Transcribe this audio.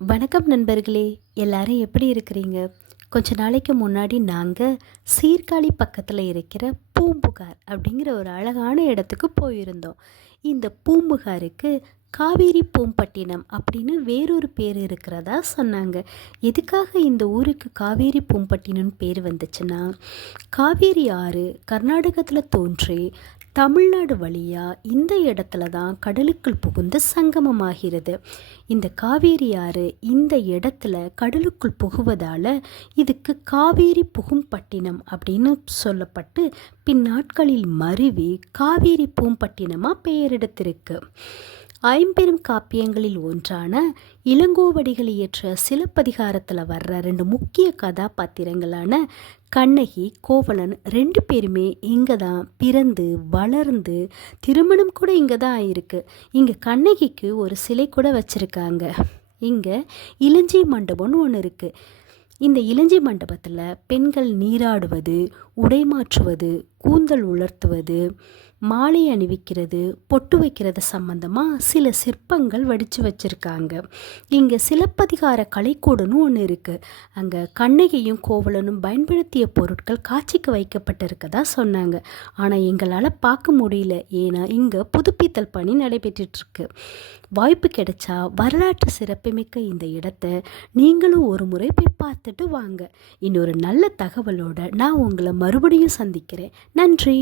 வணக்கம் நண்பர்களே, எல்லாரும் எப்படி இருக்கிறீங்க? கொஞ்ச நாளைக்கு முன்னாடி நாங்கள் சீர்காழி பக்கத்தில் இருக்கிற பூம்புகார் அப்படிங்கிற ஒரு அழகான இடத்துக்கு போயிருந்தோம். இந்த பூம்புகாருக்கு காவேரி பூம்பட்டினம் அப்படின்னு வேறொரு பேர் இருக்கிறதா சொன்னாங்க. எதுக்காக இந்த ஊருக்கு காவேரி பூம்பட்டினம்னு பேர் வந்துச்சுன்னா, காவேரி ஆறு கர்நாடகத்தில் தோன்றி தமிழ்நாடு வழியாக இந்த இடத்துல தான் கடலுக்குள் புகுந்து சங்கமமாகிறது. இந்த காவேரி ஆறு இந்த இடத்துல கடலுக்குள் புகுவதால் இதுக்கு காவேரி புகும் பட்டினம் அப்படின்னு சொல்லப்பட்டு பின்னாட்களில் மருவி காவேரி பூம்பட்டினமாக பெயரெடுத்திருக்கு. ஐம்பெரும் காப்பியங்களில் ஒன்றான இளங்கோவடிகள் இயற்ற சிலப்பதிகாரத்தில் வர்ற 2 முக்கிய கதாபாத்திரங்களான கண்ணகி, கோவலன் 2 பேருமே இங்கே தான் பிறந்து வளர்ந்து திருமணம் கூட இங்கே தான் ஆயிருக்கு. இங்கே கண்ணகிக்கு ஒரு சிலை கூட வச்சுருக்காங்க. இங்கே இளஞ்சி மண்டபம்னு ஒன்று இருக்குது. இந்த இளஞ்சி மண்டபத்தில் பெண்கள் நீராடுவது, உடை மாற்றுவது, கூந்தல் உலர்த்துவது, மாலை அணிவிக்கிறது, பொட்டு வைக்கிறது சம்பந்தமாக சில சிற்பங்கள் வடித்து வச்சுருக்காங்க. இங்கே சிலப்பதிகார கலைக்கூடன்னு ஒன்று இருக்குது. அங்கே கண்ணகியும் கோவலனும் பயன்படுத்திய பொருட்கள் காட்சிக்கு வைக்கப்பட்டிருக்கதா சொன்னாங்க. ஆனால் எங்களால் பார்க்க முடியல, ஏன்னா இங்கே புதுப்பித்தல் பணி நடைபெற்றுருக்கு. வாய்ப்பு கிடைச்சா வரலாற்று சிறப்புமிக்க இந்த இடத்த நீங்களும் ஒரு முறை போய் பார்த்துட்டு வாங்க. இன்னொரு நல்ல தகவலோடு நான் உங்களை மறுபடியும் சந்திக்கிறேன். நன்றி.